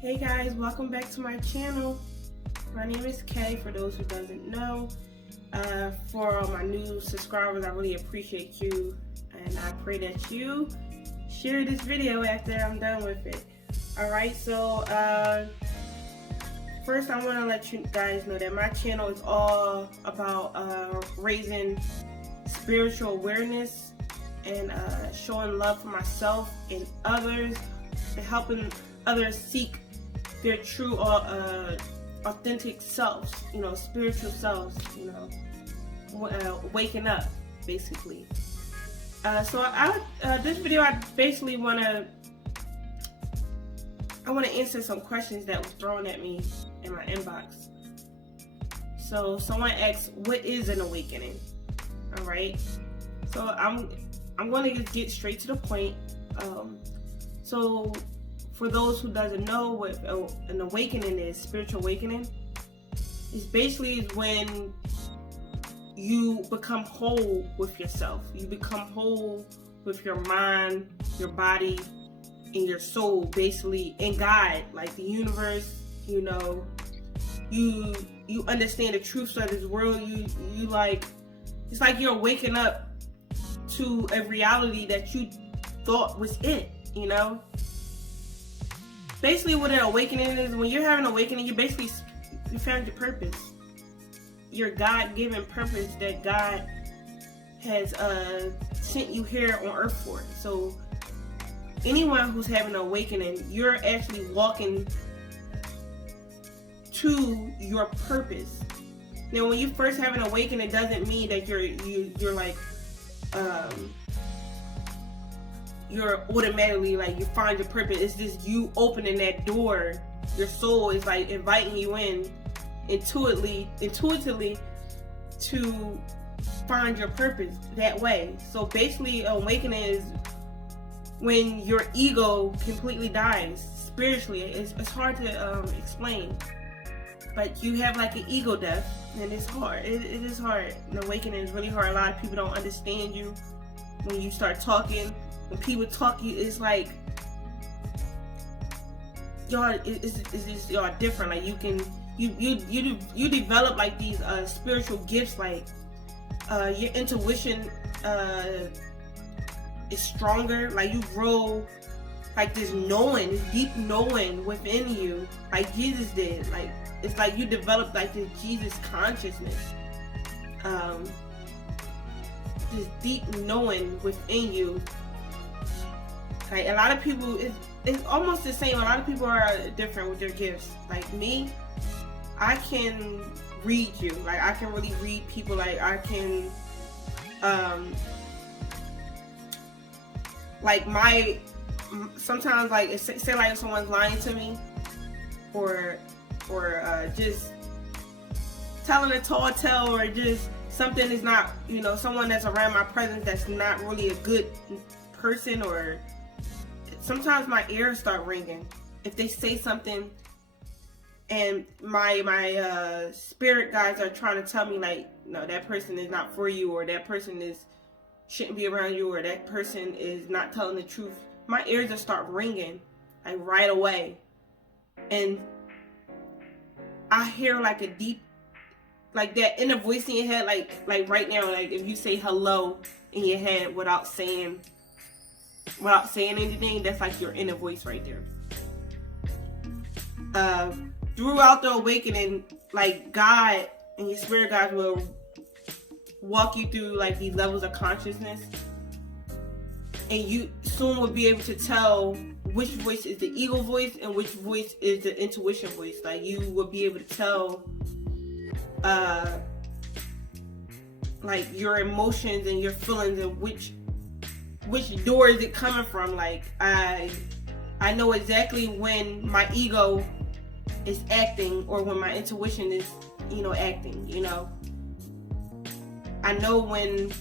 Hey guys, welcome back to my channel. My name is Kay, for those who doesn't know. For all my new subscribers, I really appreciate you, and I pray that you share this video after I'm done with it. Alright, so first I want to let you guys know that my channel is all about raising spiritual awareness and showing love for myself and others, and helping others seek their true authentic selves, spiritual selves, waking up, basically. So this video, I basically want to answer some questions that was thrown at me in my inbox. So someone asked, what is an awakening? All right, so I'm going to just get straight to the point. So for those who doesn't know what an awakening is, spiritual awakening, is basically when you become whole with yourself. You become whole with your mind, your body, and your soul, basically, and God, like the universe. You understand the truths of this world. You like, it's like you're waking up to a reality that you thought was it. Basically, what an awakening is, when you're having an awakening, you found your purpose, your God-given purpose that God has sent you here on earth for. So anyone who's having an awakening, you're actually walking to your purpose. Now, when you first have an awakening, it doesn't mean that you're like you're automatically like you find your purpose. It's just you opening that door. Your soul is like inviting you in intuitively to find your purpose that way. So basically, awakening is when your ego completely dies spiritually. It's hard to explain, but you have like an ego death, and it's hard. It is hard. An awakening is really hard. A lot of people don't understand you when you start talking. When people talk, it's like y'all different. Like you develop like these spiritual gifts. Like your intuition is stronger. Like you grow like this knowing, this deep knowing within you, like Jesus did. Like it's like you develop like this Jesus consciousness. This deep knowing within you. Like a lot of people, it's almost the same. A lot of people are different with their gifts. Like me, I can read you. Like I can really read people. Like I can, sometimes like say like if someone's lying to me, or just telling a tall tale, or just something is not, someone that's around my presence that's not really a good person, or sometimes my ears start ringing if they say something, and my spirit guides are trying to tell me like, no, that person is not for you, or that person shouldn't be around you, or that person is not telling the truth. My ears just start ringing like right away, and I hear like a deep, like that inner voice in your head, like right now, like if you say hello in your head without saying anything, that's like your inner voice right there. Throughout the awakening, like God and your spirit guides will walk you through like these levels of consciousness, and you soon will be able to tell which voice is the ego voice and which voice is the intuition voice. Like you will be able to tell like your emotions and your feelings, and which door is it coming from. Like I know exactly when my ego is acting, or when my intuition is acting. I know when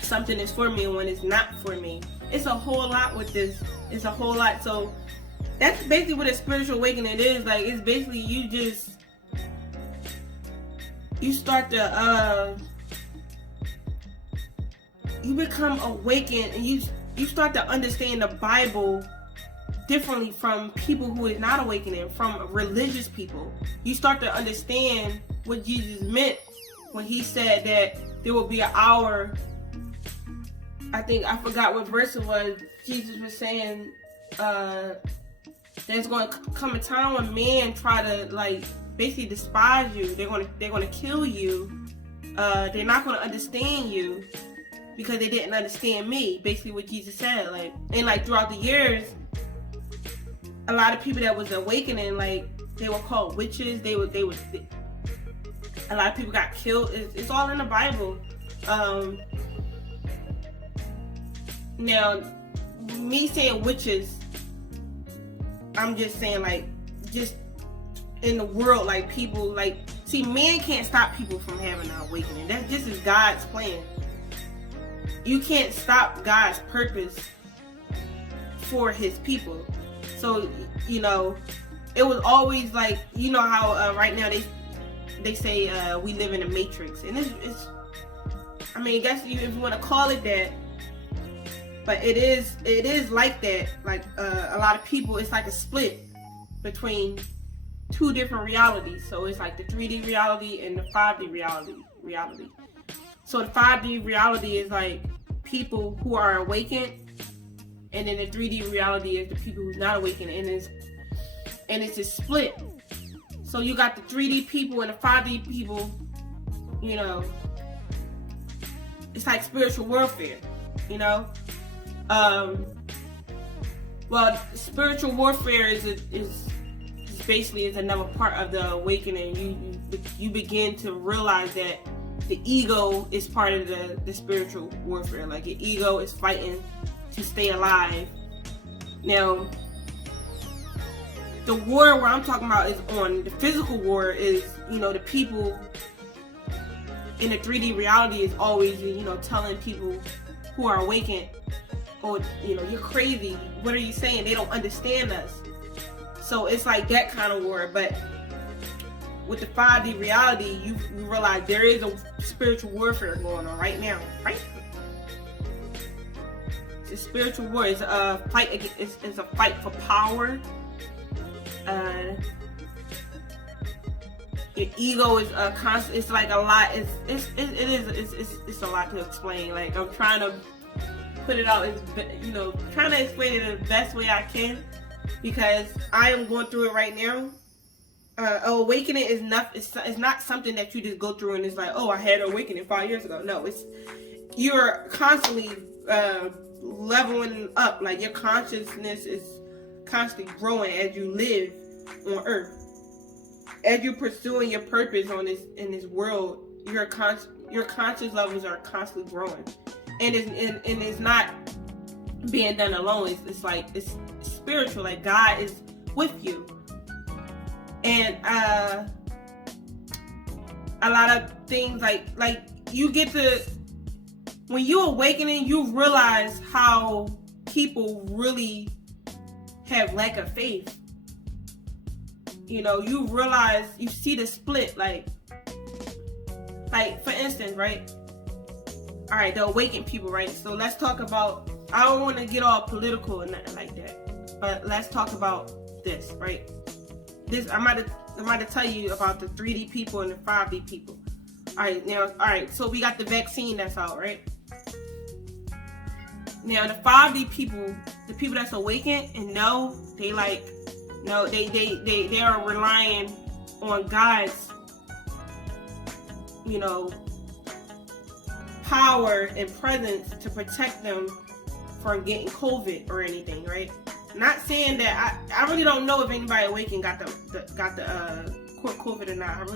something is for me and when it's not for me. It's a whole lot with this. It's a whole lot. So that's basically what a spiritual awakening is. Like it's basically you start to you become awakened, and you start to understand the Bible differently from people who is not awakening, from religious people. You start to understand what Jesus meant when he said that there will be an hour. I forgot what verse it was. Jesus was saying there's going to come a time when men try to like basically despise you. They're going to kill you. They're not going to understand you because they didn't understand me. Basically, what Jesus said. Like, and like throughout the years, a lot of people that was awakening, like they were called witches. A lot of people got killed. It's all in the Bible. Now, me saying witches, I'm just saying like, just in the world, like people, like, see, man can't stop people from having an awakening. This is God's plan. You can't stop God's purpose for his people. So, you know, it was always like, you know how right now they say we live in a matrix, and it's I mean, I guess if you want to call it that, but it is like that. Like a lot of people, it's like a split between two different realities. So it's like the 3D reality and the 5D reality. So the 5D reality is like people who are awakened, and then the 3D reality is the people who's not awakened, and it's a split. So you got the 3D people and the 5D people, you know. It's like spiritual warfare, you know. Well, spiritual warfare is basically another part of the awakening. You begin to realize that the ego is part of the spiritual warfare. Like your ego is fighting to stay alive. Now, the war where I'm talking about is on the physical war. Is, you know, the people in the 3D reality is always, you know, telling people who are awakened, oh, you know, you're crazy. What are you saying? They don't understand us. So it's like that kind of war. But with the 5D reality, you realize there is a spiritual warfare going on right now, right? It's a spiritual war. It's a fight against, it's a fight for power. Your ego is constant. It's like a lot. It's a lot to explain. Like, I'm trying to put it out as, you know, trying to explain it the best way I can, because I am going through it right now. Awakening is not. It's not something that you just go through and it's like, oh, I had an awakening 5 years ago. No, you're constantly leveling up. Like, your consciousness is constantly growing as you live on Earth. As you're pursuing your purpose in this world, your conscious levels are constantly growing, and it's not being done alone. It's like, it's spiritual. Like, God is with you, and a lot of things like you get to, when you're awakening, you realize how people really have lack of faith. You know, you realize, you see the split, like for instance, right? All right, the awakened people, right? So let's talk about, I don't want to get all political and nothing like that, but let's talk about this, right? I'm about to tell you about the 3D people and the 5D people. All right, so we got the vaccine that's out, right? Now the 5D people, the people that's awakened and know, they are relying on God's, you know, power and presence to protect them from getting COVID or anything, right? Not saying that I really don't know if anybody awakened got the COVID or not.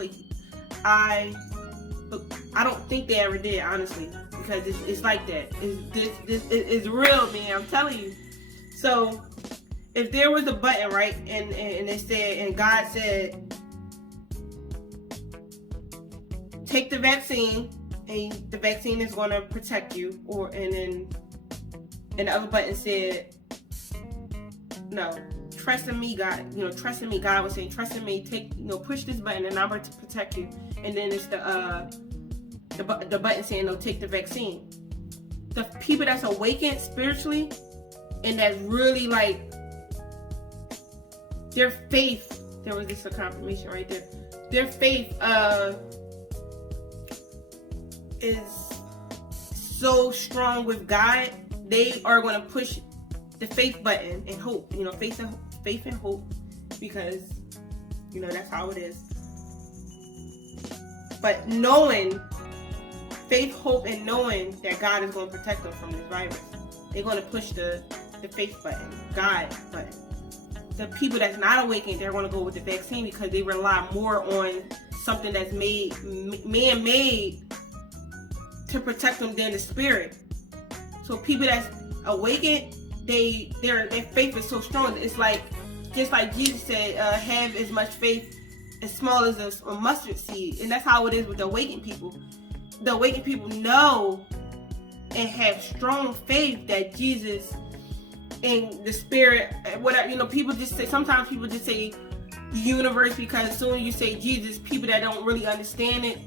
I don't think they ever did, honestly, because it's like that. It's real, man. I'm telling you. So if there was a button, right, and it said, and God said, take the vaccine, and the vaccine is going to protect you, and the other button said, no, trust in me, God. You know, trust in me. God was saying, trust in me. Push this button, and I'm going to protect you. And then it's the button saying, no, take the vaccine. The people that's awakened spiritually, and that's really like their faith, there was just a confirmation right there. Their faith is so strong with God, they are going to push the faith button and hope. You know, faith and hope, because you know that's how it is. But knowing faith, hope, and knowing that God is going to protect them from this virus, they're going to push the faith button, God button. The people that's not awakened, they're going to go with the vaccine because they rely more on something that's man-made to protect them than the spirit. So people that's awakened, their faith is so strong. It's like, just like Jesus said, have as much faith as small as a mustard seed. And that's how it is with the awakened people. The awakened people know and have strong faith that Jesus and the spirit, whatever, you know, people just say, sometimes people just say universe, because as soon as you say Jesus, people that don't really understand it,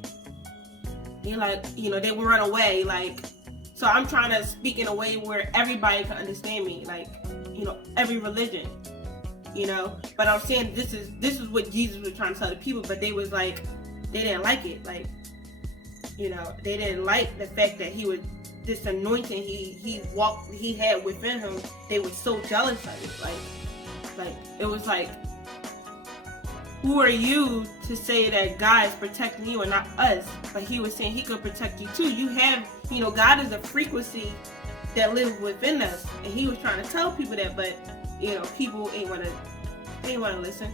they're like, you know, they will run away. Like, so I'm trying to speak in a way where everybody can understand me, like, you know, every religion, you know. But I'm saying this is what Jesus was trying to tell the people, but they was like, they didn't like it, like, you know, they didn't like the fact that he was, this anointing he had within him. They were so jealous of it. Like it was like, who are you to say that God is protecting you and not us? But he was saying he could protect you too. You have, you know, God is a frequency that lives within us, and he was trying to tell people that, but you know, people ain't want to listen.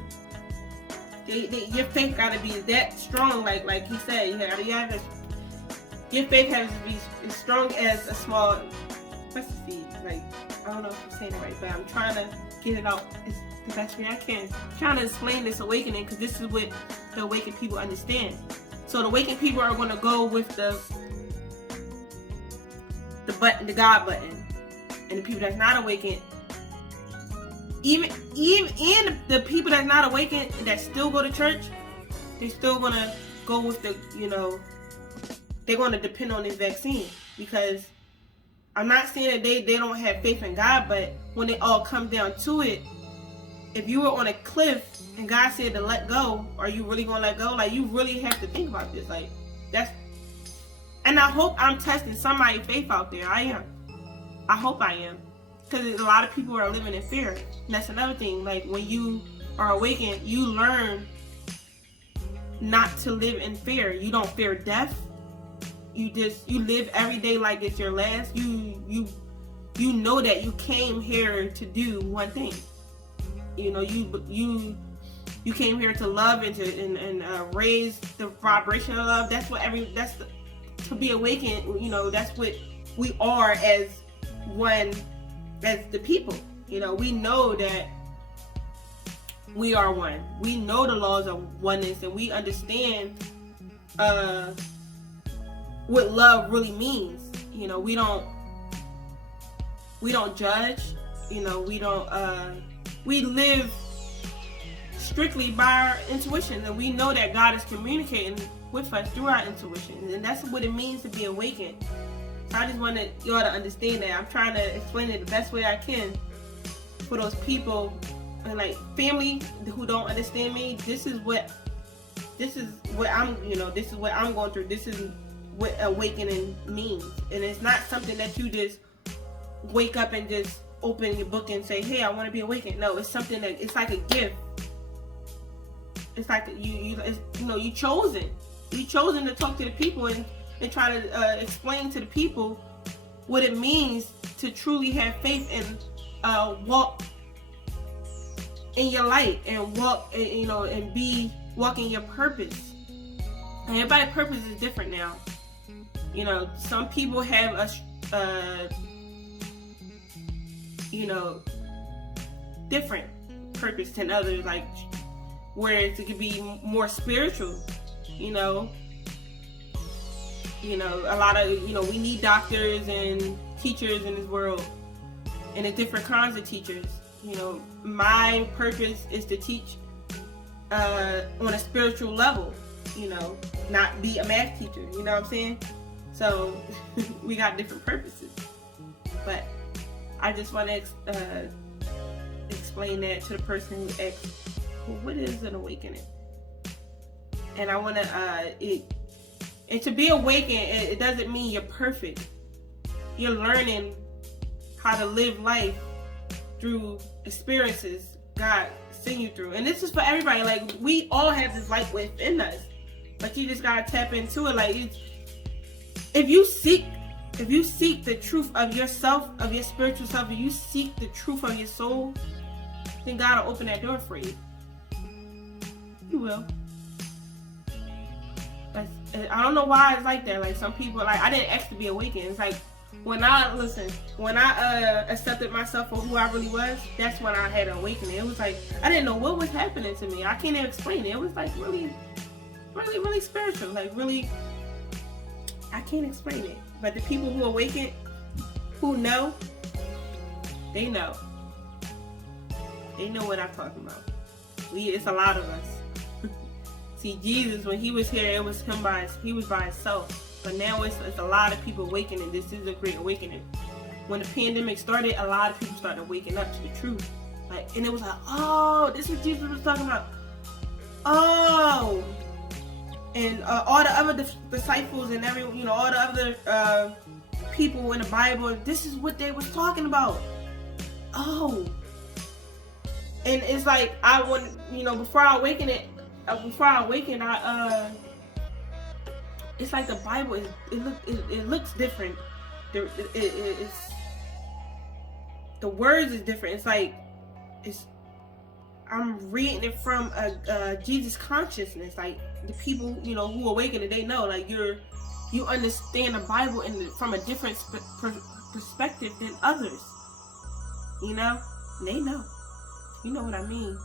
Your faith got to be that strong, like he said. Your faith has to be as strong as a small mustard seed. Like, I don't know if I'm saying it right, but I'm trying to get it out the best way I can. I'm trying to explain this awakening, because this is what the awakened people understand. So the awakened people are going to go with the button, the God button, and the people that's not awakened, even the people that's not awakened that still go to church, they're still going to go with the, you know, they're going to depend on this vaccine. Because I'm not saying that they don't have faith in God, but when it all comes down to it, if you were on a cliff and God said to let go, are you really going to let go? Like, you really have to think about this. Like, that's, and I hope I'm testing somebody's faith out there. I am. I hope I am. Because a lot of people are living in fear. And that's another thing. Like, when you are awakened, you learn not to live in fear. You don't fear death. You live every day like it's your last. You know that you came here to do one thing. You know, you came here to love and to raise the vibration of love. That's to be awakened. You know, that's what we are as one, as the people. You know, we know that we are one. We know the laws of oneness, and we understand what love really means. You know, we don't judge. You know, we live strictly by our intuition, and we know that God is communicating with us through our intuition, and that's what it means to be awakened. So I just wanted y'all to understand that. I'm trying to explain it the best way I can for those people and like family who don't understand me. This is what I'm, you know, this is what I'm going through. This is what awakening means, and it's not something that you just wake up and just open your book and say, hey, I want to be awakened. No, it's something that, it's like a gift. It's like you chosen to talk to the people and try to explain to the people what it means to truly have faith and walk in your light and walk, you know, and walk in your purpose. And everybody's purpose is different now. You know, some people have you know, different purpose than others, like whereas it could be more spiritual. You know, a lot of, you know, we need doctors and teachers in this world, and the different kinds of teachers. You know, my purpose is to teach on a spiritual level, you know, not be a math teacher, you know what I'm saying? So we got different purposes. But I just want to explain that to the person who asked what is an awakening? And I want to, and to be awakened, it doesn't mean you're perfect. You're learning how to live life through experiences God send you through. And this is for everybody. Like, we all have this light within us, but you just gotta tap into it. Like, if you seek the truth of yourself, of your spiritual self, if you seek the truth of your soul, then God will open that door for you. He will. I don't know why it's like that. Like, some people, like, I didn't ask to be awakened. It's like, when I accepted myself for who I really was, that's when I had an awakening. It was like, I didn't know what was happening to me. I can't even explain it. It was like really, really, really spiritual. Like, really, I can't explain it. But the people who awaken, who know, they know. They know what I'm talking about. It's a lot of us. See, Jesus, when he was here, it was he was by himself. But now it's a lot of people awakening. This is a great awakening. When the pandemic started, a lot of people started waking up to the truth. Like, and it was like, oh, this is what Jesus was talking about. Oh, and all the other disciples and all the other people in the Bible, this is what they was talking about. Oh, and it's like before I awakened, it's like the Bible it looks different. It's the words is different. It's like I'm reading it from Jesus consciousness. Like, the people who awaken it, they know. Like, you understand the Bible from a different perspective than others. They know. You know what I mean.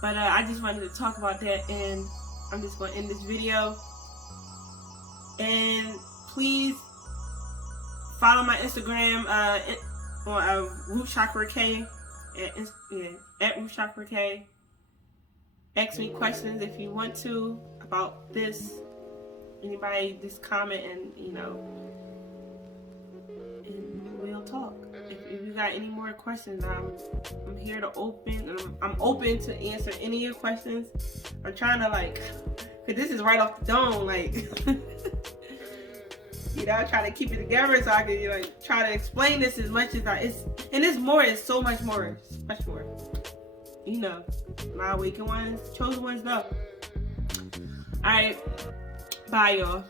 But I just wanted to talk about that, and I'm just going to end this video. And please follow my Instagram on Root Chakra K at Root Chakra K. Ask me questions if you want to about this. Anybody just comment and and we'll talk. If you got any more questions, I'm here to open. I'm open to answer any of your questions. I'm trying to cause this is right off the dome, I'm trying to keep it together so I can try to explain this as much as it's so much more, much more. My awakened ones, chosen ones know. All right, bye y'all.